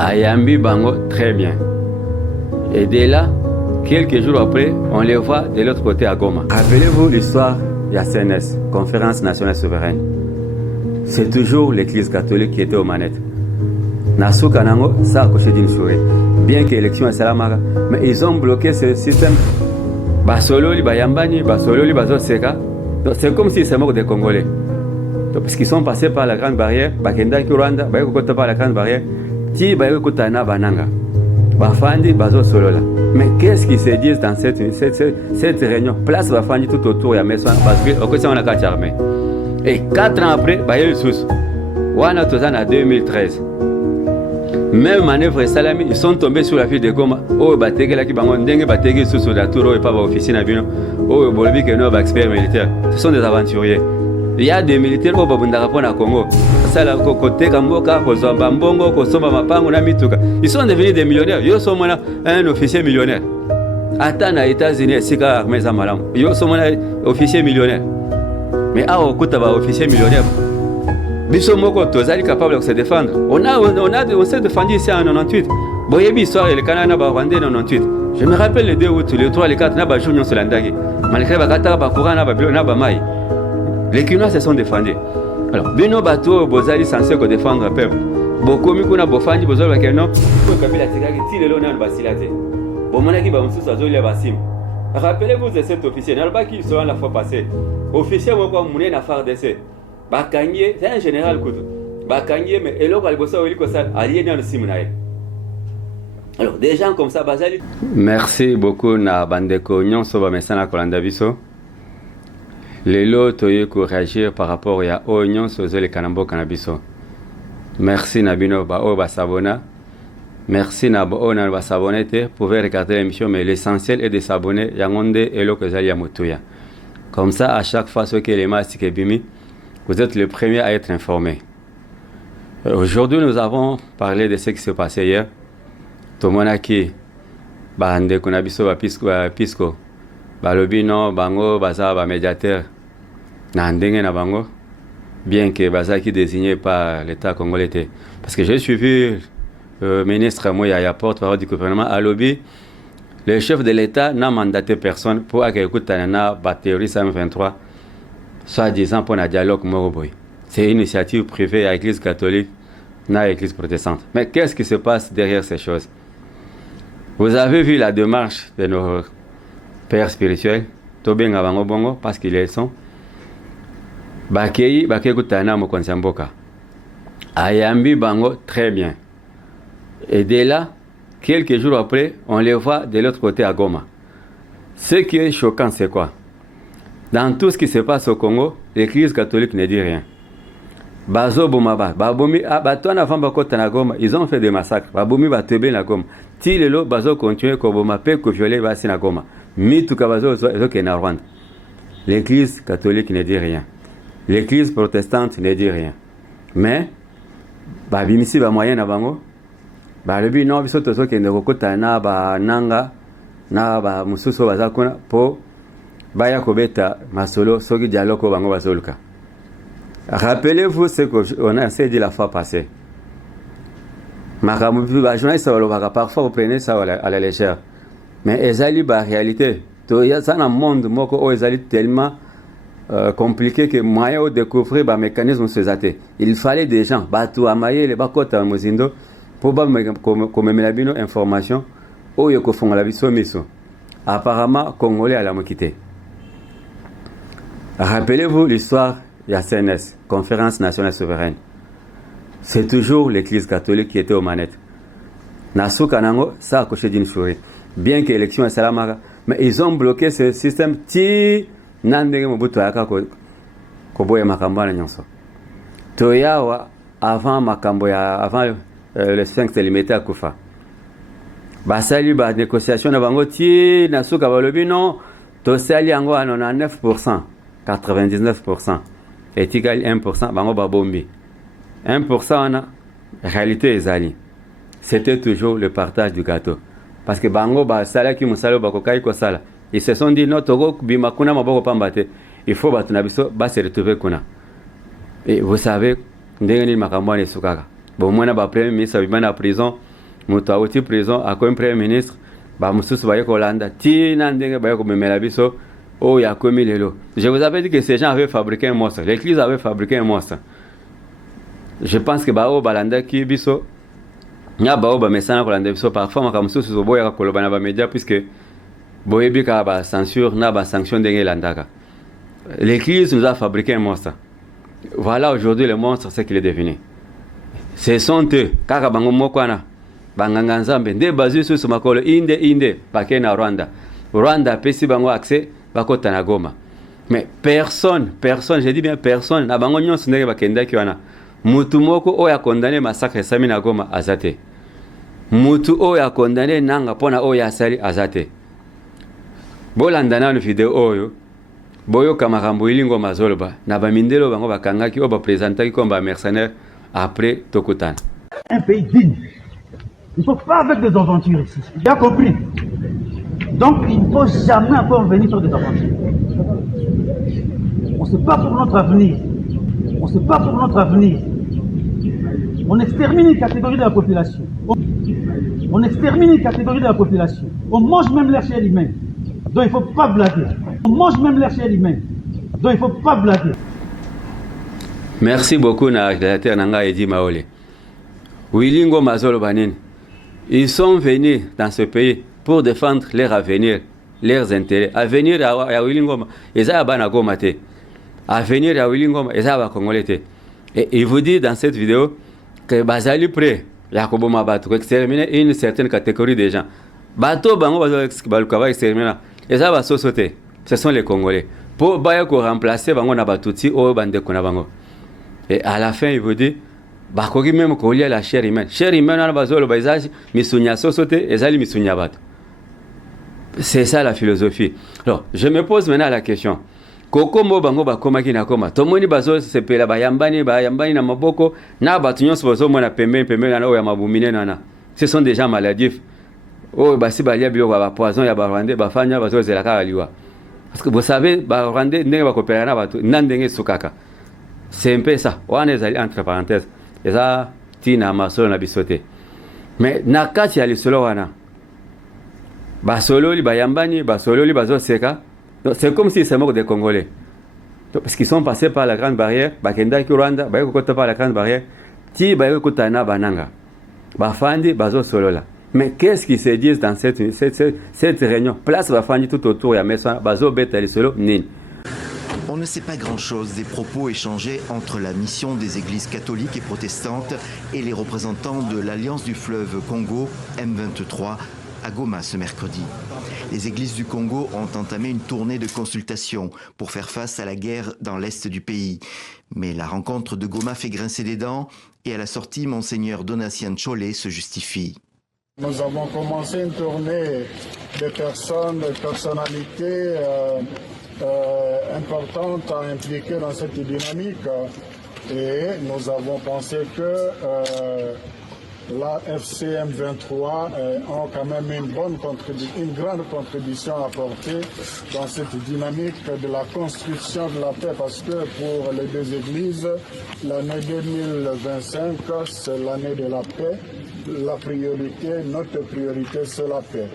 Ayambi Bango, très bien. Et dès là, quelques jours après, on les voit de l'autre côté à Goma. Rappelez-vous l'histoire de la CNS, Conférence Nationale Souveraine. C'est toujours l'Église catholique qui était aux manettes. Nasuka Nango, ça a couché d'une souris. Bien que l'élection est salamara, mais ils ont bloqué ce système. Basololi, Bayambani, Basololi, Bazoseka. C'est comme s'ils se moquent des Congolais. Parce qu'ils sont passés par la Grande Barrière, Bakenda Rwanda, Bayakota par la Grande Barrière, Ti Bayakotana Bananga, Bafandi, Bazo Solola. Mais qu'est-ce qu'ils se disent dans cette réunion? Place Bafandi tout autour, il y a Messon, parce qu'on a 4 armées. Et 4 ans après, Bayel Sous, Wana Tozan en 2013. Même manœuvre Salami, ils sont tombés sur la ville de Goma. Oh, Batege la Kibango, Ndenge Batege sous la tour, et pas officier Nabino. Oh, Bolbi que nous, experts militaires. Ce sont des aventuriers. Il y a des militaires au Babundarapon à Congo. Côté Kamboka, Kozamba Mbongo, Kosomba Mapango, Namituka. Ils sont devenus des millionnaires. Ils sont un officier millionnaire. Attends, aux États-Unis, Sika Armée Zamalam. Ils sont un officier millionnaire. Mais à Okutaba, officier millionnaire. Bisomoko, Tozali capable de se défendre. On s'est défendu ici en 98. Boyebi, histoire, le Canada, Rwandais en 98. Je me rappelle les 2 août, les 3, les 4, Naba Junior Solandagi. Malgré Bakata, Bakura, Naba Maï. Les Kinois se sont défendus. Alors, Bino Bato, Bozali, censé défendre le peuple. Beaucoup Mikuna Bofandi, Bozol Bakeno, Kabila Tigaki, Tilelona, Basilate. Bomonaki Bamsou, Sazoli, Basim. Rappelez-vous de cet officier, n'a qui sera la fois passée. Officier, Moko Mouné, Nafar d'essai. Bakanye, c'est un général Koutou. Bakanye, mais Elo Kalbosa, Oliko Sal, allié dans le Simunaï. Alors, des gens comme ça, Bazali. Merci beaucoup, na Bandeko, Nyon Soba Messana Kolandabiso. Les lots toyeko réagir par rapport à Oignon sur les Kanambo Cannabiso. Merci Nabino Bao Basabona. Merci Nabo na Basabonete. Vous pouvez regarder l'émission, mais l'essentiel est de s'abonner. Yangonde et Lokozali Yamutuya. Comme ça, à chaque fois, ceux qui les masques et bimi, vous êtes les premiers à être informés. Aujourd'hui, nous avons parlé de ce qui s'est passé hier. Tomonaki, Bande Kunabiso Pisco. Balobino, Bango, Baza, médiateur, Nandenge na Bango, bien que Baza qui désigné par l'État congolais. Parce que j'ai suivi le ministre Moya, porte-parole du gouvernement, à Lobi, le chef de l'État n'a mandaté personne pour accueillir la batterie 123, soi-disant pour un dialogue Moroboy. C'est une initiative privée à l'Église catholique, à l'Église protestante. Mais qu'est-ce qui se passe derrière ces choses? Vous avez vu la démarche de nos pères spirituels, Tobenga Bango Bongo, parce qu'ils sont. Bakei, Bakei Kutana Mokonsamboka. Ayambi Bango, très bien. Et dès là, quelques jours après, on les voit de l'autre côté à Goma. Ce qui est choquant, c'est quoi? Dans tout ce qui se passe au Congo, l'Église catholique ne dit rien. Bazo Bomaba, Babomi, Batouana Vambakota na Goma, ils ont fait des massacres. Babomi Batebe na Goma. Tilelo, Bazo continue, Koboma, Peko violé, Basi na Goma. L'Église catholique ne dit rien. L'Église protestante ne dit rien. Mais, Babimisi ba moyen na bango, ba lebi no biso tozo kende kokota na ba nanga na ba mususu bazakuna po baya kobeta masolo soki dialogue bango bazoluka. Rappelez-vous ce qu'on a essayé de la fois passée. Makamu ba journaliste balobaka parfois vous prenez ça à la légère. Mais ezali ba réalité. Il y a un monde où ezali tellement compliqué que moyen de découvrir ba mécanisme sezate. Il fallait des gens batu amaye les bakota mozindo pour ba comme melabino information au yoko fonga biso miso. Apparemment congolais à la mokité. Rappelez-vous l'histoire de la CNS, Conférence Nationale Souveraine. C'est toujours l'Église catholique qui était aux manettes. Nasuka nango ça a couché d'une souris. Bien que l'élection est salamara, mais ils ont bloqué ce système. Ti nandenge mobutu aka koboya makambo na nyonso. Toyawa avant makambo ya avant le 5 se limité à kufa. Basali ba négociation na bango ti nasuka balobi non to sali yango à 99%, 99% est égal à 1%, bango babombi. 1% on a réalité ezali. C'était toujours le partage du gâteau. Parce que bango ba sala ki musalo bakokai ko sala. Ils se sont dit non toko bima kuna maboko pambate. Il faut batuna biso ba se retrouver kuna. Et vous savez ndenge ni makambo ne sukaka. Bon mwana ba premier ministre bimana prison moto auti prison akomi premier ministre bamosusu baye kolanda tina ndenge baye komemela biso oyo akomi lelo. Je vous avais dit que ces gens avaient fabriqué un monstre. L'église avait fabriqué un monstre. Je pense que bao balanda ki biso nya bao ba mesana kolanda biso parfois makamususu zo boya koloba na ba media puisque boyebi ka ba censure na ba sanction ndenge landaka. L'église nous a fabriqué un monstre. Voilà aujourd'hui le monstre c'est qu'il est devenu. Ce sont eux kaka bango mokwana banganga nzambe nde bazu susu makolo inde pake na Rwanda pesi bango accès bakota na Goma. Mais personne, je dis bien personne na bango nyonso ndenge bakenda ki wana. Mutu moko oyo a condamné massacre sami na Goma azate. Mutu oyo a condamné nanga pona oyo asali azate. Bolandana no video oyo boyo kamakambo ilingo mazoloba na bamindelo bango bakangaki oyo bapresentaki comme ba mercenaires après Tokutana. Un pays digne. Il ne faut pas avec des aventures ici. J'ai compris. Donc il ne faut jamais encore venir faire des aventures. On ne sait pas pour notre avenir. On ne sait pas pour notre avenir. On extermine une catégorie de la population. On extermine une catégorie de la population. On mange même l'air chair humaine. Donc il ne faut pas blaguer. On mange même l'air chair humaine. Donc il ne faut pas blaguer. Merci beaucoup na rédacteur Nanga Edi Maole. Wilingo Mazolo Banine. Ils sont venus dans ce pays pour défendre leur avenir, leurs intérêts. Avenir à Wilingo, ils ont un Gomate. Avenir à Wilingo, ils ont un Congolais. Et il vous dit dans cette vidéo que Bazali prêt, Yakobo Mabato, exterminer une certaine catégorie de gens. Bato Bango Bazali exterminer. Ils ont sauté. Ce sont les Congolais. Pour remplacer Bango Nabatouti ou Bande Konabango. Et à la fin, il vous dit bakoki même kolia la chair humaine. Chair humaine na bazolo baizaji misunya sosote ezali misunya bato. C'est ça la philosophie. Alors, je me pose maintenant la question. Koko mo bango bakoma ki na koma. Tomoni bazo sepela bayambani na maboko na batu nyonso bazo mona pembe na oya mabumine nana. Ce sont des gens maladifs. Oh basi balia bilo ba poison ya barwande bafanya bazo zelaka aliwa. Parce que vous savez barwande ndenge bakopera na batu ndenge sukaka. C'est un peu ça. On est allé entre parenthèses. Et ça, tina masolo na bisote. Mais nakati ya lisolo wana. Basolo li bayambani, basolo li bazo seka. C'est comme si c'est mort des Congolais. Parce qu'ils sont passés par la grande barrière, bakenda ki Rwanda, bayeko kota par la grande barrière, ti bayeko kota na bananga. Bafandi bazo solo là. Mais qu'est-ce qu'ils se disent dans cette réunion? Place bafandi tout autour ya mesa bazo beta lisolo nini. On ne sait pas grand-chose des propos échangés entre la mission des églises catholiques et protestantes et les représentants de l'Alliance du fleuve Congo, M23, à Goma ce mercredi. Les églises du Congo ont entamé une tournée de consultation pour faire face à la guerre dans l'est du pays. Mais la rencontre de Goma fait grincer des dents et à la sortie, Monseigneur Donatien Tcholé se justifie. Nous avons commencé une tournée de personnes, de personnalités importantes à impliquer dans cette dynamique et nous avons pensé que la FCM 23 ont quand même une grande contribution à apporter dans cette dynamique de la construction de la paix parce que pour les deux églises, l'année 2025 c'est l'année de la paix. La priorité, notre priorité c'est la paix.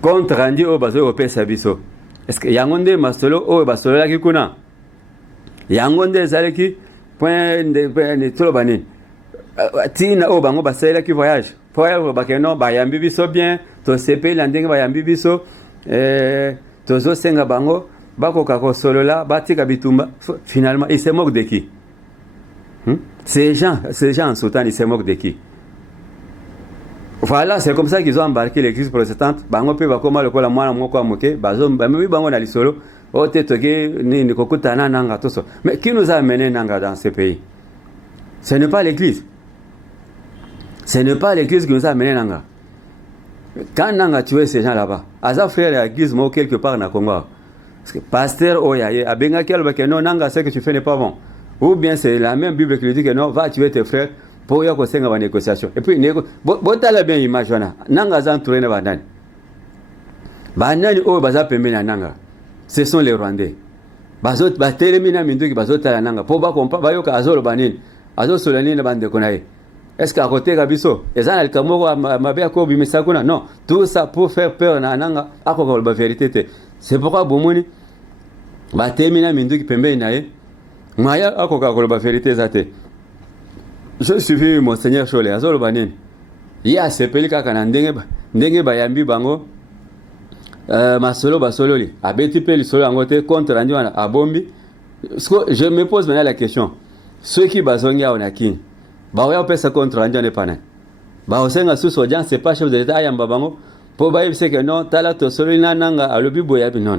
Compte rendu au bazo au Sabiso. Est-ce que yangonde masolo o basolo la kikuna? Yangonde zaleki point de tout bani. Tina o bango basela ki voyage. Voyage bakeno bayambi biso bien, to sepe landenge bayambi biso to zo senga bango bako kako solo la batika bitumba. Finalement, ils se moquent de qui? Ces gens en Soudan, ils se moquent de qui? Voilà, c'est comme ça qu'ils ont embarqué l'église protestante. Bango pe bakoma lokola mwana moko amoke, bazo bambi bango na lisolo, o tetoke ni kokutana nanga toso. Mais qui nous a amené nanga dans ce pays? Ce n'est pas l'église. Ce n'est pas l'église qui nous a amené nanga. Quand nanga tué ces gens là-bas, aza frère l'église mo quelque part na Congo. Parce que pasteur oyaye abenga kelba que non nanga ce que tu fais n'est pas bon. Ou bien c'est la même Bible qui dit que non, va tuer tes frères. Pour y avoir une négociation. Et puis, botala bien image wana. Nanga zan tourné na bandani. Bandani o baza pembe na nanga. Ce sont les Rwandais. Bazot batelemi na minduki bazota la nanga. Po ba kompa bayoka azolo banini. Azo solani na bande konaye. Est-ce qu'à côté Gabiso, et ça, le Kamoro Mabeko Bimisakuna, non, tout ça pour faire peur à Nanga, à quoi la vérité. C'est pourquoi Boumoni, bah, terminer Mindu qui pembe nae, Maya, à quoi la vérité zate. Je suis Monseigneur Chole, à Zolobanin. Il y a ces pays qui ont ndenge bayambi bango, masolo basololi, a beti peli solo angote contre Randiwana, à Bombi. Je me pose maintenant la question, ceux qui bazongia on a qui? Bah ouais, on peut se contre Randiwana pana. Bah au sein de sous audience, c'est pas chef de l'État yamba bango. Pour bailler c'est que non, tala to solo nanga à l'obi boyabi non.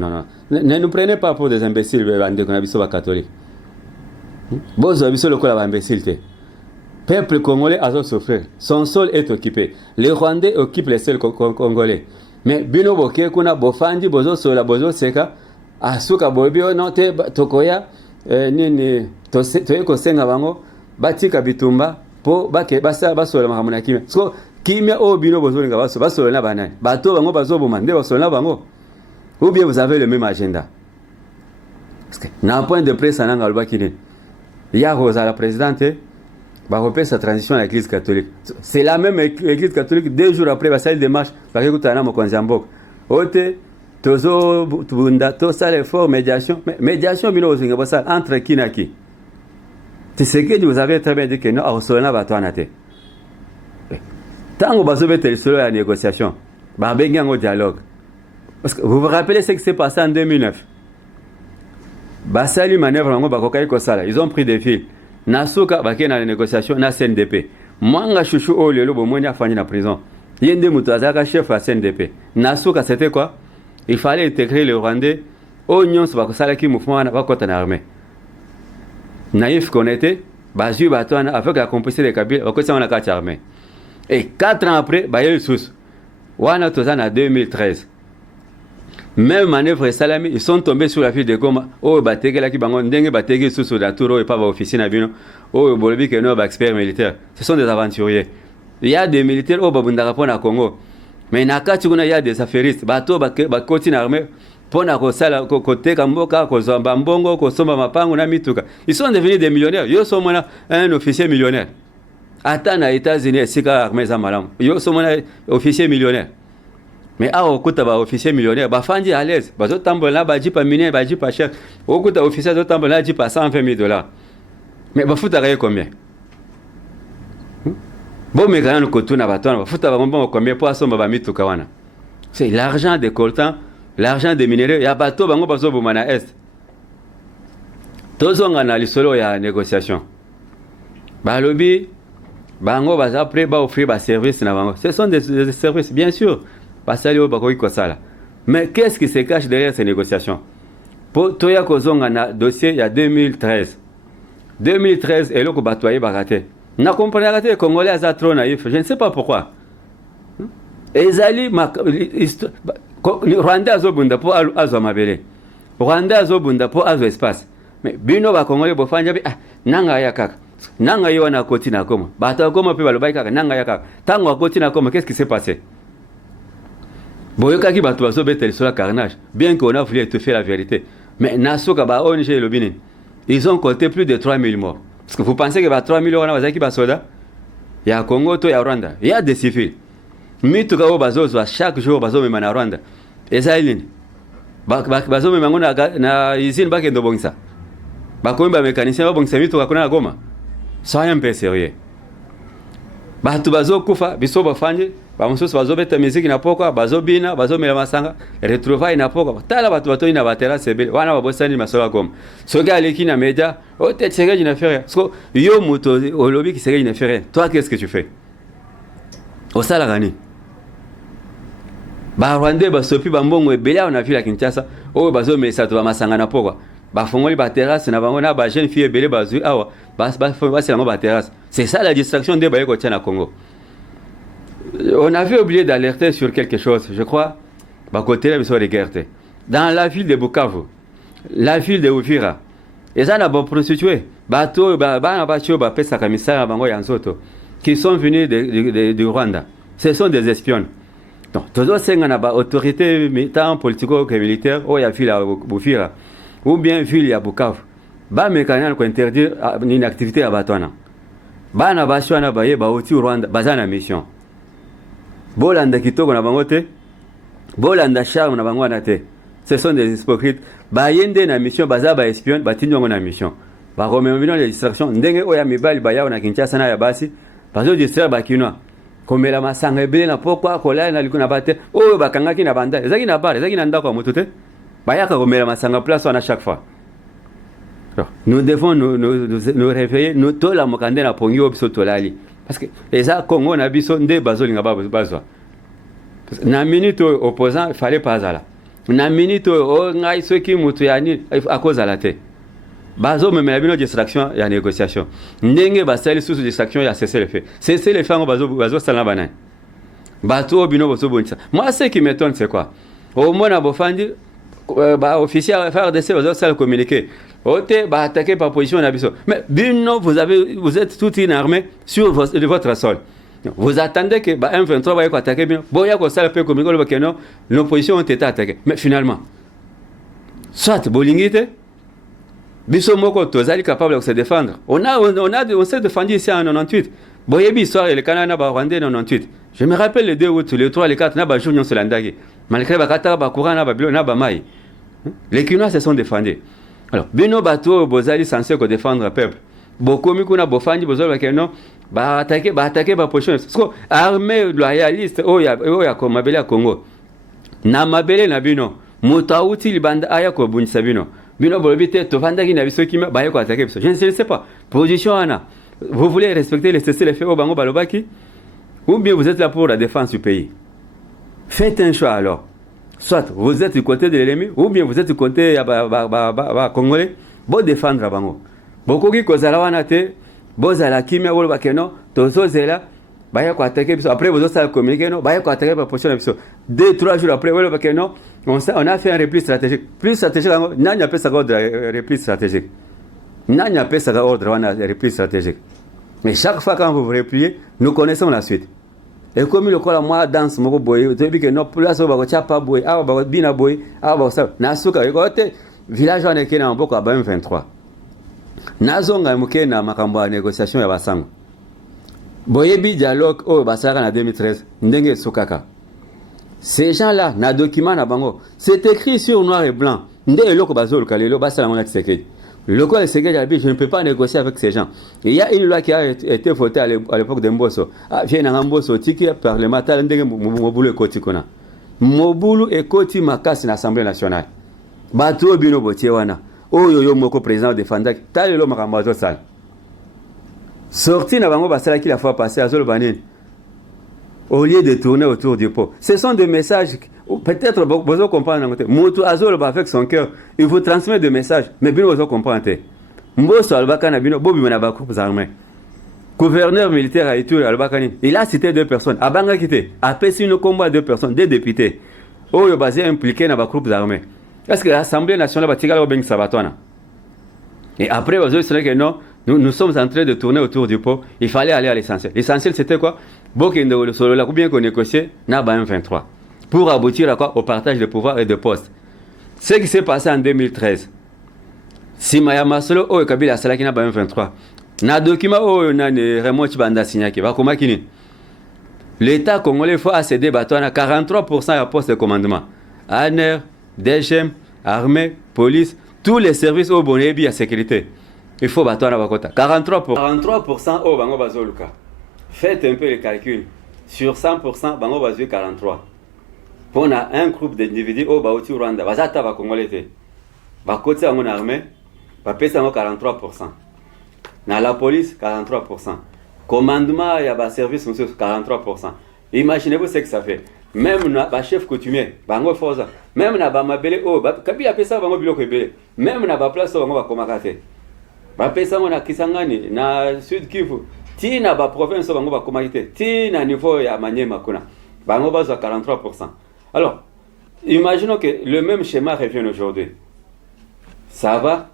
Ne nous prenez pas pour des imbéciles, bande qu'on a biso ba catholique. Bozo biso le kola ba imbécile. Peuple congolais a souffert. Son sol est occupé. Les Rwandais occupent les sols congolais. Mais bino boke kuna bofandi bozo sola bozo seka asuka bobio no te tokoya nini to eko senga bango batika bitumba po bake basa basola makamuna kimia. So kimia o bino bozo linga basola na banani. Bato bango bazo bomande basola na bango. Ou bien vous avez le même agenda. Parce que na point de presse nanga lobakine. Ya Rosa la présidente va repérer sa transition à l'église catholique. C'est la même église catholique, 2 jours après, va salir des marches, va écouter un homme au Konzambok. Ote, tozo, bunda, to ça l'effort, médiation. Médiation, bino, entre qui na qui. C'est ce que vous avez très bien dit que nous, à Solana, va toi, nate. Tant que vous avez solo à la négociation, va bien au dialogue. Parce que vous vous rappelez ce qui s'est passé en 2009. Basali manœuvre, ils ont pris des fils. Nasuka baki na négociation na CNDP. Mwanga chouchou o lelo bomoni afanya na prison. Yende mutu azaka chef à CNDP. Nasuka c'était quoi? Il fallait intégrer le Rwandais au nyons bakosala ki mouvement na bakota na armée. Naïf connaître bazu batwana avec la complicité de Kabila bakosala na kacha armée. Et 4 ans après baye sous. Wana tozana 2013. Même manœuvre salami, ils sont tombés sur la file de Goma. Oh, batege la ki bango ndenge batege sous la tour et pas va officier na bino. Oh, bolobi que no ba expert militaire. Ce sont des aventuriers. Il y a des militaires au babunda rapon à Congo. Mais na kati kuna il y a des affairistes. Bato ba continue armée pour na ko sala côté kamboka ko zamba mbongo ko somba mapango na mituka. Ils sont devenus des millionnaires. Yo sont un officier millionnaire. Ata na États-Unis sika armée za malam. Yo sont un officier millionnaire. Mais à okuta ba officier millionnaire ba fandi à l'aise ba zo tambola ba jipa minier ba jipa cher okuta officier zo tambola jipa $120,000 mais ba futa gaye combien bon mais quand ko tuna ba tona ba futa ba mbongo combien pour asomba ba mituka wana c'est l'argent des coltans l'argent des minéraux ya bato bango ba zo bomana est tozonga na lisolo ya négociation ba lobby bango ba après ba offrir ba service na bango ce sont des services bien sûr. Mais qu'est-ce qui se cache derrière ces négociations? Pour Toya Kozonga na dossier il y a 2013. 2013 et l'autre batoye baraté. N'a compris raté Congolais à trop naïf. Je ne sais pas pourquoi. Ezali Rwanda azobunda pour azo mabele. Rwanda azobunda pour azo espace. Mais bino ba Congolais bo fanja nanga ya kaka. Nanga yo na koti na koma. Bata koma pe balobai kaka nanga ya kaka. Tango koti na koma qu'est-ce qui s'est passé? Boyoka ki bato bazo betel sur la carnage, bien qu'on a voulu étouffer la vérité. Mais Nasoka ba ONG et Lobinin, ils ont compté plus de 3000 morts. Parce que vous pensez que 3000 morts na bazaki ba soda? Il y a Congo, il y a Rwanda, il y a des civils. Mituka o bazo chaque jour bazo mema na Rwanda. Ezailin. Bazo mema ngona na izine ba kendo bongisa. Ba komba mécanicien ba bongisa mituka kuna na Goma. Soyez un peu sérieux. Bato bazo kufa biso ba fanje bamususu bazobeta musique na poko bazobina bazomela masanga retrouvailles na poko tala bato ina batera sebele wana babosani masola Goma soki aleki na média ote tsenge na faire so yo muto olobi ki senge na faire toi qu'est-ce que tu fais au sala gani ba Rwanda basopi bambongo ebele na vila Kinshasa o bazomesa to masanga na poko bafongoli ba terrasse na bango na ba jeune fille ebele bazu awa ba terrasse. C'est ça la distraction des baye kotia na Congo. On avait oublié d'alerter sur quelque chose, je crois. Dans la ville de Bukavu, la ville de Uvira, ils ont des prostituées, qui sont venus du Rwanda. Ce sont des espions. Donc, tous les autorités politico-militaires, ou bien ville à Bukavu, ba mécanisme pour interdire une activité à Batouana. bana bashwana baye bauti Rwanda bazana mission bolanda kitoko na bango te bolanda charme na bango na te. Ce sont des hypocrites. Bayende na mission baza ba espion batinyo na mission ba remerciement les distractions ndenge oya mibali baya na Kinshasa na ya basi bazo distraire bakino komela masanga ebele na pokwa kola na likuna bate oyo bakangaki na banda ezaki na bare ezaki na ndako moto te bayaka komela masanga place à chaque fois. Nous devons nous réveiller nous to la mokande na pongio biso tolali parce que eza Congo na biso nde bazolinga bazwa na minute opposant il fallait pas ala na minute o ngai soki mutu yani à cause à la tête bazo me mena distraction ya négociation ndenge basali sous distraction ya cesser le fait ngo bazo sala banane bato bino boso bonisa. Moi ce qui m'étonne c'est quoi au moins na bofandi ba officier FARDC bazo sala communiquer ote ba attaquer par position na biso mais bino vous êtes toute une armée sur votre sol. Vous attendez que M23 va attaquer bien. Bon, il y a ça peu comme que non, l'opposition ont été attaquées. Mais finalement, soit Bolingite, Bissomoko Tozali capable de se défendre. On s'est défendu ici en 98. Boyebi soir et le Canada va rendre en 98. Je me rappelle les 2 août, les 3, les 4, Naba Junior Selandagi. Malgré Bakata, Bakura, Naba Mai. Les Kinois se sont défendus. Alors, Bino Bato, Bozali censé défendre le peuple. Beaucoup mikuna bofandi bozolo bakeno ba attaquer ba position parce que armée loyaliste oya ko mabele ya Congo na mabele na bino mutauti libanda aya ko bunisa bino bolobite to vandaki na biso kima ba ko attaquer biso. Je ne sais pas position ana vous voulez respecter les cessez-le-feu au bango balobaki ou bien vous êtes là pour la défense du pays. Faites un choix alors, soit vous êtes du côté de l'ennemi ou bien vous êtes du côté ba congolais pour défendre bango. Beaucoup qui kozala wana te bozala kimia wolo bakeno tozozela baya ko attaquer biso après bozo sala communiquer no baya ko attaquer par position biso 2-3 jours après wolo bakeno on a fait un repli stratégique plus stratégique nanya pesa ordre repli stratégique nanya pesa ordre wana repli stratégique mais chaque fois quand vous repliez nous connaissons la suite et comme le kola moi danse moko boy to bi que no place ba ko chapa boy aba ba bina boy aba sa na suka ko te village wana kena mboko ba M23 nazonga muke na makambo ya négociation ya basango boyebi dialogue o basaka na 2013 ndenge sukaka ces gens là na document na bango c'est écrit sur noir et blanc nde eloko bazolo kalelo basala mona tseke le quoi le secrétaire je ne peux pas négocier avec ces gens. Il y a une loi qui a été votée à l'époque de Mbosso vient na Mbosso tiki parlementaire ndenge mobulu ekoti kona mobulu ekoti makasi na Assemblée nationale bato bino botie wana oyo yo moko président de Fandaki talelo makambo zo sala sorti na bango basala qui la fois passée azolo banine au lieu de tourner autour du pot. Ce sont des messages peut-être vous comprendre moto azolo avec son cœur il vous transmet des messages mais bien vous comprendre Mbosso albaka na bino bobi na ba groupes armés gouverneur militaire à Ituri albakani il a cité 2 personnes abanga kité apesi une combat 2 personnes des députés oyo basé impliqué na ba groupes armés. Est-ce que l'Assemblée nationale va tirer au Beng Sabatona? Et après, que non, nous sommes en train de tourner autour du pot. Il fallait aller à l'essentiel. L'essentiel, c'était quoi? Bokendo solo la bien qu'on négociait na M23 pour aboutir à quoi? Au partage de pouvoir et de postes. Ce qui s'est passé en 2013. Si Maya Masolo o Kabila Salaki na M23. Na document o na ne Raymond Chibanda signaki va koma kini. L'État congolais faut accéder à 43% à poste de commandement. ANR DGM, armée, police, tous les services au Bonébi à sécurité. Il faut battre à Bakota. 43% au Bango Bazoluka. Faites un peu les calculs. Sur 100%, Bango Bazu 43. Pour un groupe d'individus au Baouti Rwanda, Bazata va Congolais. Bakota en armée, Bapesa 43%. Dans la police, 43%. Commandement, il y a un service, 43%. Imaginez-vous ce que ça fait. Même na chef coutumier bango forza même na ba mabele o kabila pesa bango biloko ebele même na ba place bango ba komakate ba pesa ngona Kisangani na Sud Kivu ti na ba province bango ba komakate ti na niveau ya Manyema kuna bango baza 43%. Alors imaginons que le même schéma revient aujourd'hui. Ça va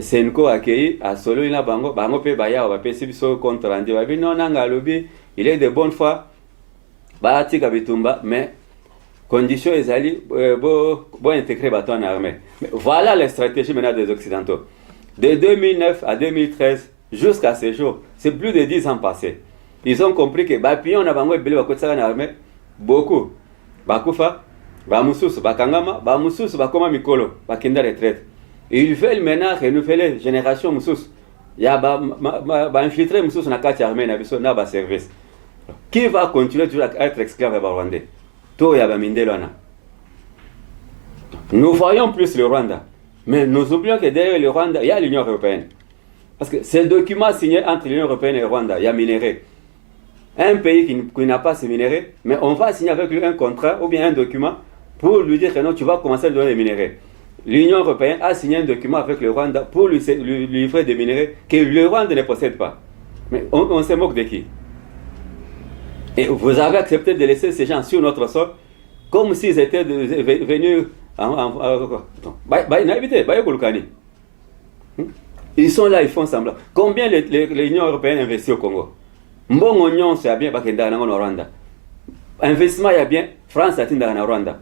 Senko accueilli à solo ina bango pe baya ba pesi biso contre rendu ba bino nanga lobi il est de bonne foi Batika Bitumba, mais condition ezali bon intégrer bateau en armée. Mais voilà la stratégie maintenant des Occidentaux. De 2009 à 2013, jusqu'à ce jour, c'est plus de 10 ans passés. Ils ont compris que Bapion n'a pas armée, beaucoup. Bakufa, Bamusus, Bakangama, Bamusus, Bakoma Mikolo, Bakenda retraite. Et ils veulent maintenant renouveler génération Musus. Il y a infiltré Musus na kati armée na ba service. Qui va continuer toujours à être esclave rwandais? To ya ba mindelona. Nous voyons plus le Rwanda, mais nous oublions que derrière le Rwanda, il y a l'Union européenne. Parce que c'est le document signé entre l'Union européenne et le Rwanda, il y a minéré. Un pays qui n'a pas ces minéraux, mais on va signer avec lui un contrat ou bien un document pour lui dire que non, tu vas commencer à donner des minéraux. L'Union européenne a signé un document avec le Rwanda pour lui livrer des minéraux que le Rwanda ne possède pas. Mais on se moque de qui? Et vous avez accepté de laisser ces gens sur notre sol comme s'ils étaient venus ils sont là, ils font semblant. Combien l'Union européenne investit au Congo? Mbongo nyon c'est bien bakenda na Rwanda. Investissement il y a bien France a tinda na Rwanda.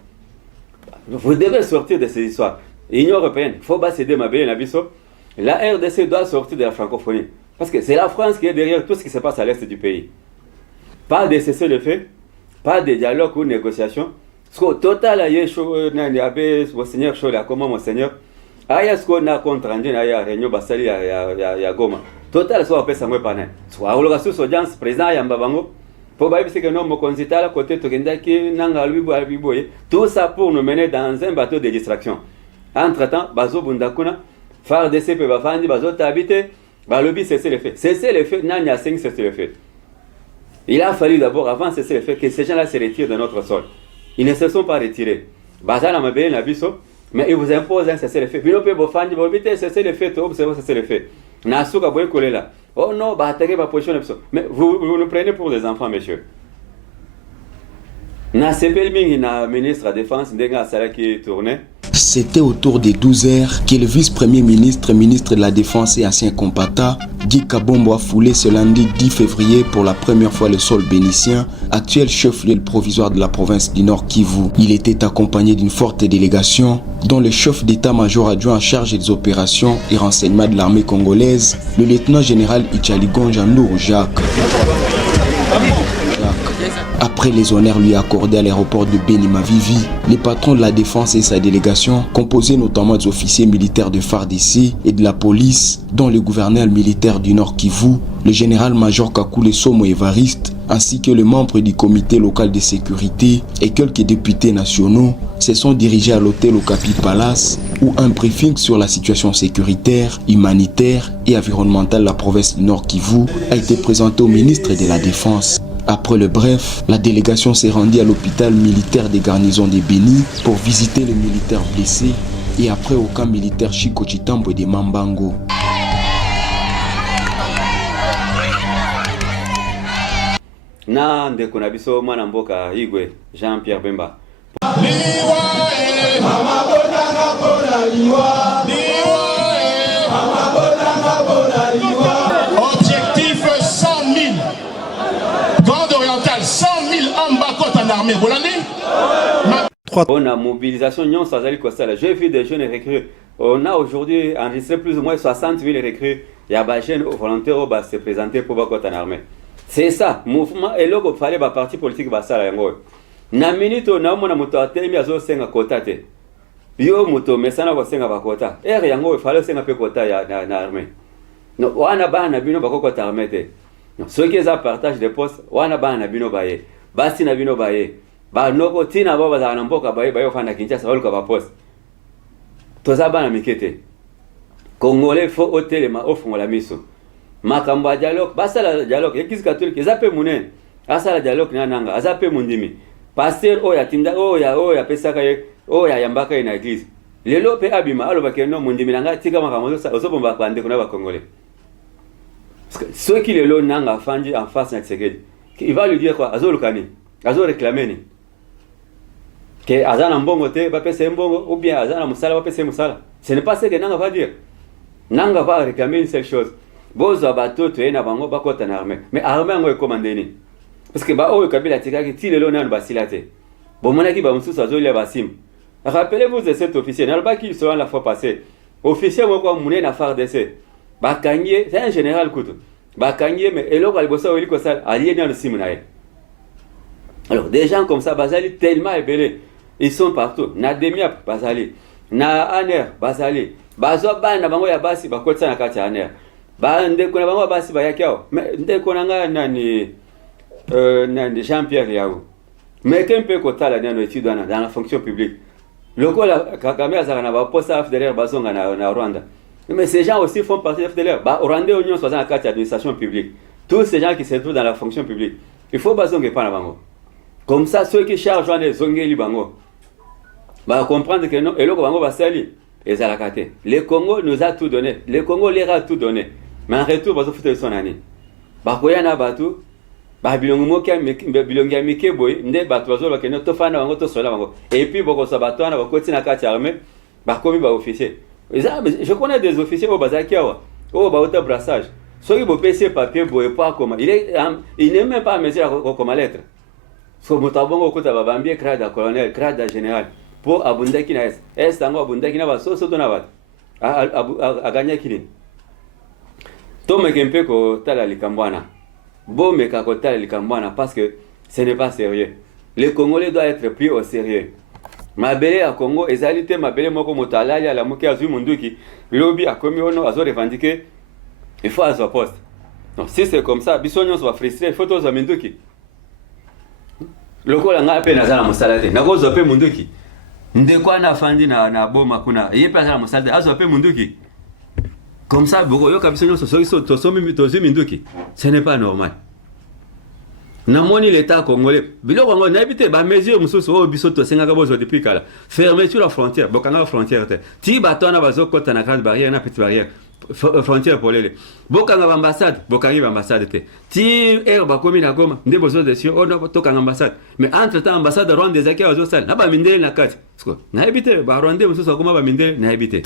Vous devez sortir de ces histoires. L'Union européenne, faut pas céder ma belle nabiso. La RDC doit sortir de la francophonie parce que c'est la France qui est derrière tout ce qui se passe à l'est du pays. Pas de cesser le fait, pas de dialogue ou négociation. Parce que total aye show na abe monseigneur show la comment monseigneur aya ce qu'on a contre rendu na ya réunion basali ya Goma. Total soit pesa mwe pana. Soit ologa sous audience président ya Mbabango. Pour baïbi c'est que non mo konzita la côté tokendaki nanga luiboye. Tout ça pour nous mener dans un bateau de distraction. Entre-temps, bazo bundakuna FARDC pe bafandi bazo tabite balobi cesser les faits. Cesser les faits nanya 5 cesser les faits. Il a fallu d'abord avant cesser les faits que ces gens-là se retirent de notre sol. Ils ne se sont pas retirés. Bazana mabé nabiso mais ils vous imposent un cesser les faits. Bino pe bofandi bobite cesser les faits, observez cesser les faits. Nasuka boy kolela. Oh non, bah attaquer ma position. Mais vous nous prenez pour des enfants, messieurs. Na sepelmingi na ministre de la Défense ndenga sala qui tournait. C'était autour des 12 heures que le vice-premier ministre, ministre de la Défense et ancien combattant, Guy Kabombo a foulé ce lundi 10 février pour la première fois le sol bénitien, actuel chef-lieu provisoire de la province du Nord Kivu. Il était accompagné d'une forte délégation, dont le chef d'état-major adjoint en charge des opérations et renseignements de l'armée congolaise, le lieutenant-général Ichaligon Jandour Jacques. Après les honneurs lui accordés à l'aéroport de Beni-Mavivi, les patrons de la défense et sa délégation, composés notamment des officiers militaires de FARDC et de la police, dont le gouverneur militaire du Nord Kivu, le général-major Kakule Somo Evariste, ainsi que les membres du comité local de sécurité et quelques députés nationaux, se sont dirigés à l'hôtel Okapi Palace, où un briefing sur la situation sécuritaire, humanitaire et environnementale de la province du Nord Kivu a été présenté au ministre de la Défense. Après le bref, la délégation s'est rendue à l'hôpital militaire des garnisons de Béni pour visiter les militaires blessés et après au camp militaire Chikochitambo de Mambango. Nande kunabiso mwana mboka Igwe Jean-Pierre Bemba. Objectif 100 000. Bande orientale, 100 000 hommes bakot en armée. Vous l'avez? On a mobilisation, j'ai vu des jeunes recrues. On a aujourd'hui enregistré plus ou moins 60 000 recrues. Il y a des jeunes volontaires qui se présenter pour bakot en armée. C'est ça, mouvement et là il fallait ba parti politique basala yango. Na minute na mona moto atemi azo senga kota te. Yo moto mesana ko senga ba kota. Yango il fallait senga pe kota ya na armée. No wana bana bino bako kota armée te. No ceux qui ont partage des postes wana bana bino baye. Basi na bino baye. Ba noko tina baba za na mboka baye bayo fana Kinshasa baluka ba poste. Toza bana mikete. Congolais faut otelema ofungola miso. Makamba dialogue basala dialogue église catholique ezape munene asala dialogue nanga azape mundimi pasteur oya tinda oya pesaka oya yambaka na église lelo pe abima aloba keno mundimi nanga tika makambo ozobomba bande kuna ba congolais parce que ceux qui lelo nanga fandi en face na Tshisekedi il va lui dire quoi azolukani azo réclamer ni que azana mbongo te ba pesa mbongo ou bien azana musala ba pesa musala ce n'est pas ce que nanga va dire nanga va réclamer une seule chose. Bozo bato to ena bango bakota na armée mais armée ngo commandé ni parce que ba o kabila tikaki ti lelo nan basilate bon monaki ba mususu azolia basim. Rappelez-vous de cet officier n'alba qui sera la fois passée officier moko munene na FARDC Bakanye, c'est un général Koutou. Bakanye, mais eloko alibosa weli kosala, allié dans le simunae. Alors, des gens comme ça, Bazali, tellement ébélés. Ils sont partout. Na Demiap, Bazali. Na Aner, Bazali. Bazo ban na bango ya basi bakotsa na kati ya Aner. Ba ndeko na bango basi ba yakiao. Mais ndeko na nga nani Jean-Pierre Yao. Mais kempe kotala nano étude dans la fonction publique. Lokola Kagame azana ba poste derrière bazonga na Rwanda. Mais ces gens aussi font partie de FDLR. Ba Rwanda union soit dans la carte d'administration publique. Tous ces gens qui se trouvent dans la fonction publique. Il faut bazonga pas na bango. Comme ça, ceux qui chargent les zongeli bango, bah comprendre que non, et le Congo va salir, et ça l'a caté. Le Congo nous a tout donné, le Congo leur a tout donné, mais en retour, bah ça fait son année. Bah quoi y en a battu, bah bilongo moka, bilongo ya mike boy, nde battu azolo que non, tofana bango, tosola bango, et puis beaucoup ça battu, on a beaucoup de carte armée, bah comme bah officier. Je connais des officiers au Bazakiawa, au Baota brassage. Ceux qui vont payer papier boy pas comment, il n'est même pas à mesure comme lettre. So mutabongo kuta babambie grade colonel, grade général pour abundaki na est tango abundaki na baso so dona bat a gagner kili to mekempe ko tala likambwana bo meka ko tala likambwana parce que ce n'est pas sérieux. Les Congolais doivent être pris au sérieux. Mabele à Congo ezalité mabele moko motalali ala moki azui munduki lobby a commis ono azo revendiquer il faut à son poste. Donc si c'est comme ça bisonyo soit frustré il faut tous à munduki. Lokola nga pe nazala musalate nakozo pe munduki ndekwa na fandi na boma kuna ye pe nazala musalate azo pe munduki comme ça boko yo kabisa nyo so to so munduki ce n'est pas normal. Namoni l'état congolais biloko ngo na ebite ba mesure mususu o biso to senga bozo depuis kala fermeture la frontière bokanga frontière te ti batona bazokota na grande barrière na petite barrière frontière pour les bokanga ambassade bokangi ambassade te ti bakomi na Goma nde bozo de sio ono tokanga ambassade mais entre temps ambassade Rwanda ezaki azo sala na ba mindele na kati na ebite ba Rwanda mususu akoma ba mindele na ebite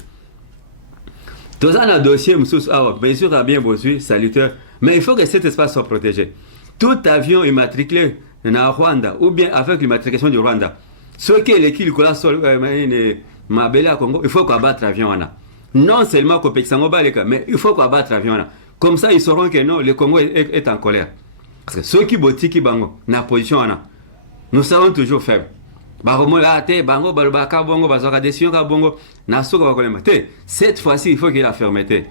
tozana dossier mususu awa bien sûr bien besoin salutaire mais il faut que cet espace soit protégé. Tout avion immatriculé na Rwanda ou bien avec l'immatriculation du Rwanda ce qui est l'équipe kola sol mabele à Congo il faut qu'abattre avion ana. Non seulement qu'on peut s'en baleka, mais il faut qu'on batte l'avion là. Comme ça, ils sauront que non, le Congo est en colère. Parce que ceux qui botiki bango, na position là, nous serons toujours faibles. Baromo la te bango balbaka bongo bazoka décision ka bongo na soka bakolema. Cette fois-ci, il faut qu'il y ait la fermeté.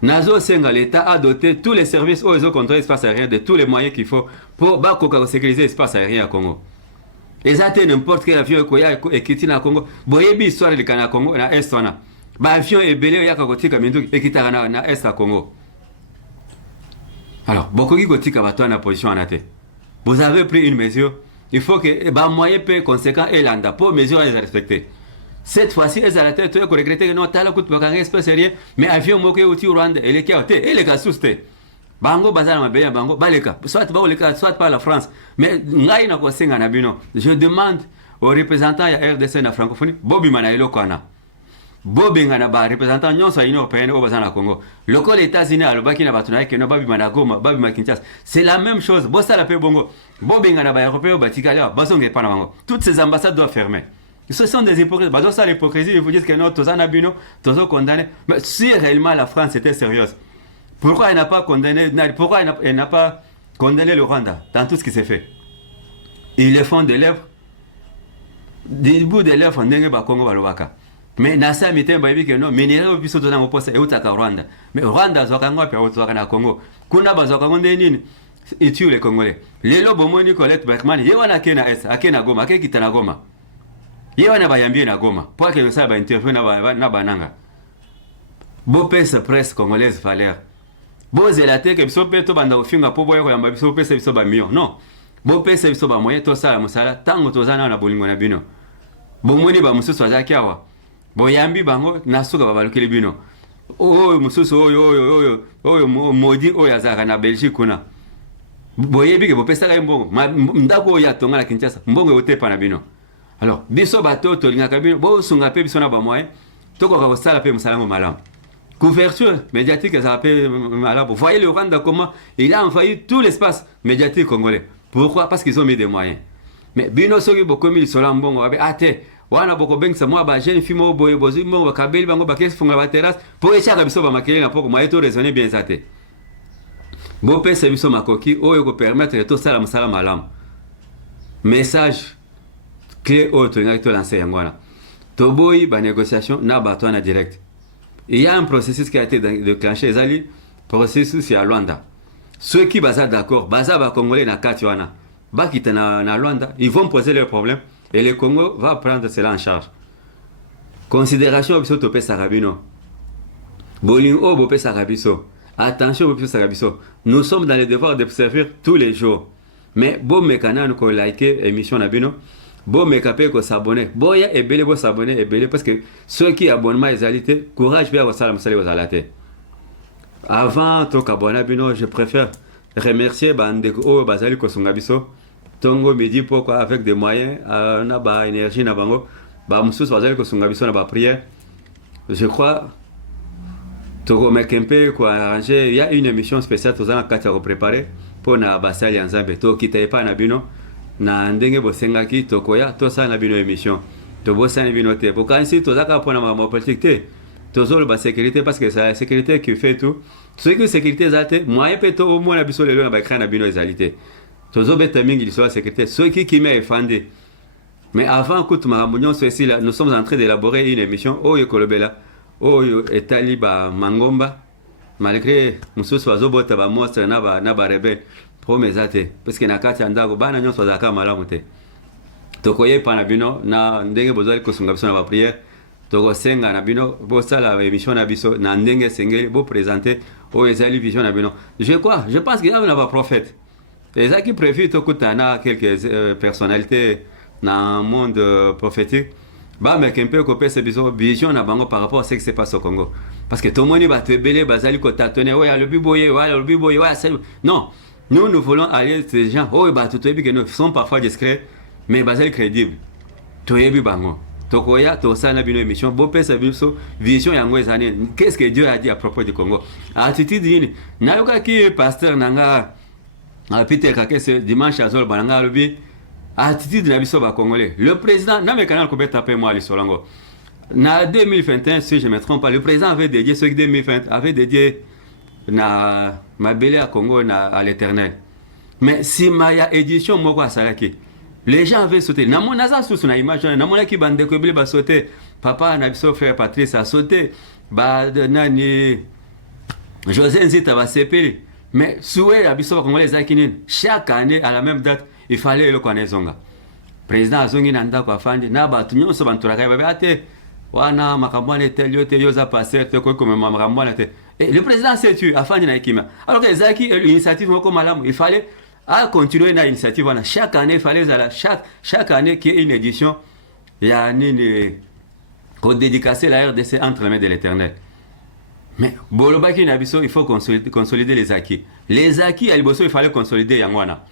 Nazo Senga, l'État a doté tous les services aux contre l'espace aérien de tous les moyens qu'il faut pour sécuriser l'espace aérien à Congo. Et ça, n'importe quel avion qui est na Congo. Boyebi histoire de Kana Congo na est on a. Ba avion ebele ya kakotika minduki ekitaka na est à Congo. Alors, beaucoup qui kotika bato na position anate. Vous avez pris une mesure, il faut que ba moyen peu conséquent et landa pour mesure à les respecter. Cette fois-ci, elles ont la tête, tu as regretté que non, tu as le coup de bakanga espèce sérieux, mais avion moké outi Rwanda et les kaote et les kasuste. Bango bazala mabaya bango baleka, soit ba oleka soit pas la France. Mais ngai na ko senga na bino. Je demande aux représentants ya RDC na francophonie, Bobi Manaelo kwana. Bobinga na ba représentant nyonso ya Union européenne au bazana Congo. Local États-Unis alobaki na batuna ke no babi managoma, babi makinchas. C'est la même chose. Bossa la pe bongo. Bobinga na ba européen batikala, basonge pa na bango. Toutes ces ambassades doivent fermer. Ce sont des hypocrites. Bazo ça l'hypocrisie, ils vous disent que non, tozana bino, tozo condamné. Mais si réellement la France était sérieuse, pourquoi elle n'a pas condamné le Rwanda dans tout ce qui s'est fait? Ils le font des lèvres. Des bouts de lèvres ndenge ba Congo balobaka. Mais nasa mitem baby que non minéraux biso tozana moposa e utaka Rwanda. Mais Rwanda zoka ngwapi utaka na Congo. Kuna bazoka ngonde nini? Et tu les Congolais. Les lobos moni Colette Bergman, yewana kena esa, akena Goma, akekita na Goma. Yewana bayambie na Goma. Pour que ça ba interview na bananga. Bo pesa presse congolaise valeur. Bo zelate ke biso peto banda ofinga po boyo yamba biso pesa biso ba million. Non. Bo pesa biso ba moyen to sala musala tango tozana na bolingo na bino. Bo moni ba mususu azaki awa. Boyambi bango nasuka babalukile bino. Oh mususu oyo modi oyo azaka na Belgique kuna. Boyebi ke bopesa ka mbongo. Ndako ya tonga na Kinshasa. Mbongo otepa na bino. Alors, biso bato tolingaka bino bo sunga pe biso na ba moyen. Toko ka kosala pe musalango malamu. Couverture médiatique ça pe malamu. Vous voyez le Rwanda comment il a envahi tout l'espace médiatique congolais. Pourquoi? Parce qu'ils ont mis des moyens. Mais bino soki bokomi sola mbongo abe ate wana bokobengisa mwa ba jeune fille mo boye bozi mo bakabeli bango bakesi funga ba terrasse po echaka biso ba makele na poko moye to raisonner bien ça te bo pesa biso makoki oyo ko permettre to sala musala malamu message clé autre ngaki to lancer yangwana to boyi ba négociation na bato na direct. Il y a un processus qui a été déclenché ezali processus ya Luanda. Ceux qui sont d'accord, les Congolais na Katiwana, bakita na Luanda, ils vont poser leurs problèmes et le Congo va prendre cela en charge. Considération biso topé sarabino. Bolingo bopé sarabiso. Attention bopé sarabiso. Nous sommes dans le devoir de servir tous les jours. Mais bon mécana nous ko liker émission na bino. Bon mécapé ko s'abonner. Boya et belé bo s'abonner et belé parce que ceux qui abonnement ezalité, courage bien au salam salé aux alate. Avant to kabona bino, je préfère remercier bandeko o bazali ko sungabiso. Tongo midi pourquoi avec des moyens na ba énergie na bango. Ba mususu bazali ko sungabiso na ba prière. Je crois Togo Mekempe ko arranger, il y a une émission spéciale tous en kati ko préparer pour na basali nzambe to kitaye pa na bino na ndenge bosengaki tokoya to sa na bino émission. To bosana bino te. Pour quand si to zaka pona ma politique te. Toujours la sécurité parce que c'est la sécurité qui fait tout. Ceux qui sécurité zate, moi et peut au moins la biso le na ba crana bino ezalité. Toujours bête mingi sur la sécurité. Ceux qui m'a effandé. Mais avant que ma réunion soit ici là, nous sommes en train d'élaborer une émission au Yokolobela, au Etaliba Mangomba. Malgré mususu wazobota ba monstre na ba rebelle pro mezate parce que na kati andago bana nyonso zaka malamu te. Tokoye pa na bino na ndenge bozali kosunga biso na ba prière. Tokosenga na bino bosala émission na biso na ndenge sengeli bo présenter o ezali vision na bino. Je pense qu'il y a un prophète. Et ça qui prévu tokutana quelques personnalités dans le monde prophétique. Bah mais qu'un peu copier ces vision na bango par rapport à ce qui se passe au Congo. Parce que tout le monde va te belé bazali ko tatone ouais le biboye ouais c'est non. Nous voulons aller ces gens oh bah tout que nous sont parfois discrets mais bazali crédible. To yebi bango. Tokoya to sana bino émission bo pesa biso vision yango ezane qu'est-ce que Dieu a dit à propos du Congo attitude yini na yoka ki pasteur nanga Peter Kakese dimanche azol bananga lobi attitude na biso ba congolais le président na me canal ko beta pe moi li solango na 2021 si je me trompe pas le président avait dédié ce 2020 avait dédié na mabele à Congo à l'Éternel mais si maya édition moko asalaki les gens avaient sauté. Na mon naza sous na image na mon ki bande ko bile ba sauté. Papa na biso frère Patrice a sauté. Ba nani José Nzita va sepeli. Mais soué la biso congolais akinin. Chaque année à la même date, il fallait le connaissonga. Président azongi nanda ko afandi na ba tunyo so bantura kai ba ate wana makambane telio yoza passer te ko comme makamwana te. Et le président s'est tué afandi na ekima. Alors que Zaki l'initiative moko malamu, il fallait à continuer dans l'initiative. Chaque année, il fallait chaque année qu'il y ait une édition, il y a une dédicacer la RDC entre les mains de l'Éternel. Mais il faut consolider les acquis. Les acquis, il fallait consolider Yangwana.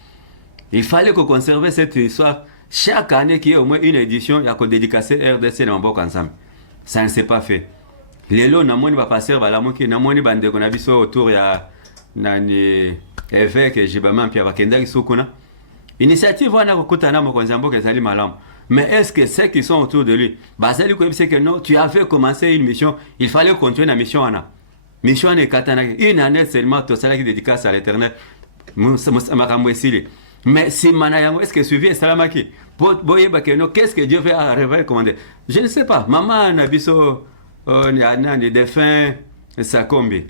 Il fallait qu'on conserve cette histoire. Chaque année qu'il y ait au moins une édition, il y a qu'on dédicacer RDC dans Mbok ensemble. Ça ne s'est pas fait. Les lots, n'a pas passé, n'a pas autour, il y a nani évêque Jibama Pierre Bakenda Sokuna initiative wana kokutana mokonzi mboka ezali malamu mais est-ce que ceux qui sont autour de lui bazali ko c'est que non tu avais commencé une mission il fallait continuer la mission wana katana une année seulement to sala qui dédicace à l'Éternel makamwesili mais si manayango est-ce que suivi salamaki boye bakeno qu'est-ce que Dieu veut recommander je ne sais pas maman nabiso ni défunt Sakombi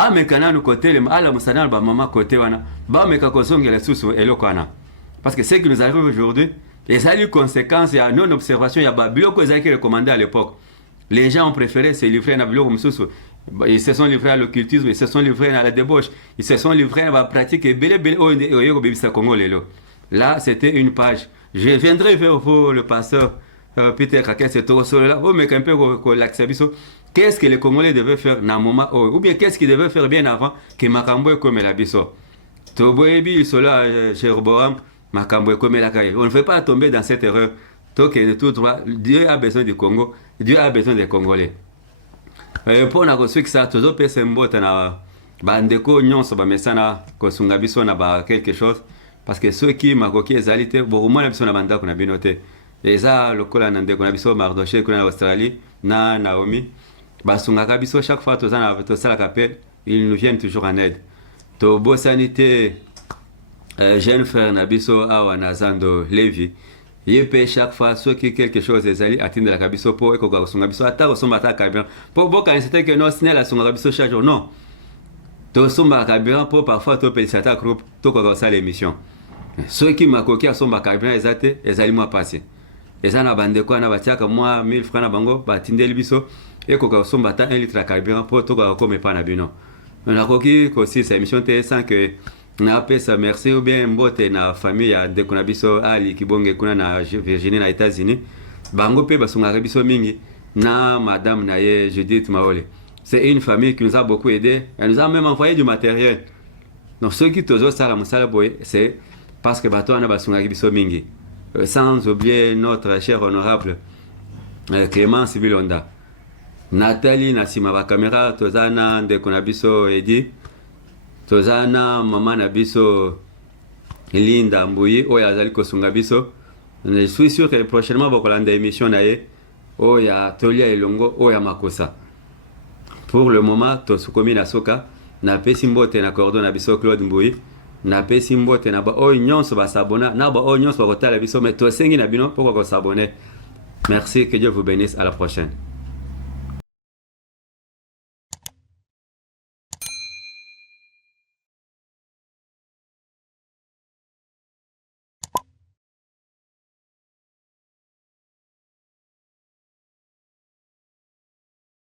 ah mais quand nous côté les ala musana ba maman côté wana ba mais ka kosonga les sous elokana parce que ce qui nous arrive aujourd'hui et ça a eu conséquence à non observation ya ba biloko ezaki recommandé à l'époque les gens ont préféré se livrer na biloko mususu ils se sont livrés à l'occultisme ils se sont livrés à la débauche ils se sont livrés à la pratique et belé oyeko bebisa Congo lelo là c'était une page je viendrai vers vous le pasteur Peter Kakese to là oh mais un peu ko l'accès. Qu'est-ce que les Congolais devaient faire dans moment ou bien qu'est-ce qu'ils devaient faire bien avant que Makambo comme la biso. Toboebi cela Jéroboam Makambo comme la caille. On ne fait pas tomber dans cette erreur. Donc de tout droit, Dieu a besoin du Congo, Dieu a besoin des Congolais. Pour na reçu que ça toujours pese mbota na bandeko nyonso ba mesana ko sunga biso na ba quelque chose parce que ceux qui makoki ezalité beaucoup moins biso na bandako na binote. eza lokola na ndeko na biso Mardoché kuna na Australie na Naomi basungaka biso chaque fois tosalaka pe ils nous viennent toujours en aide. Tobosani te jeune frère na biso awa na Zando Levi ye pe chaque fois soki quelque chose ezali atindelaka biso po ekoka kosunga biso ata kosomba ata carburant po bokanisa te ke no snel asungaka biso chaque jour non tosomba carburant po parfois topelisa ata groupe tokoka kosala émission soki makoki asomba carburant eza te ezali mwa pasi eza na bandeko wana batiaka mwa 1000 francs na bango batindeli biso ekoka kosomba ata 1 litre ya carburant po tokoka komepa na bino nakoki kosilisa émission te sans que napesa merci ou bien mbote na famille ya ndeko na biso Ali Kibonge kuna na Virginie na États-Unis bango pe basungaka biso mingi na madame na ye Judith Maole. C'est une famille qui nous a beaucoup aidé, elle nous a même envoyé du matériel. Donc ceux qui tozo sala musala boy c'est parce que bato na basungaka biso mingi. Sans oublier notre cher honorable Clément Sibilonda. Nathalie Nasima ba caméra tozana ndeko na biso Edi tozana mama na biso Linda Mbuyi oya azali kosunga biso. Je suis sûr que prochainement bokolanda émission na ye oya Tolia Elongo oya Makosa. Pour le moment tosukomi na soka na pesi mbote na cordon na biso Claude Mbuyi na pesi mbote na ba oyo nyonso ba s'abonner na ba oyo nyonso ba kotala biso mais tosengi na bino pourquoi ko s'abonner. Merci, que Dieu vous bénisse, à la prochaine.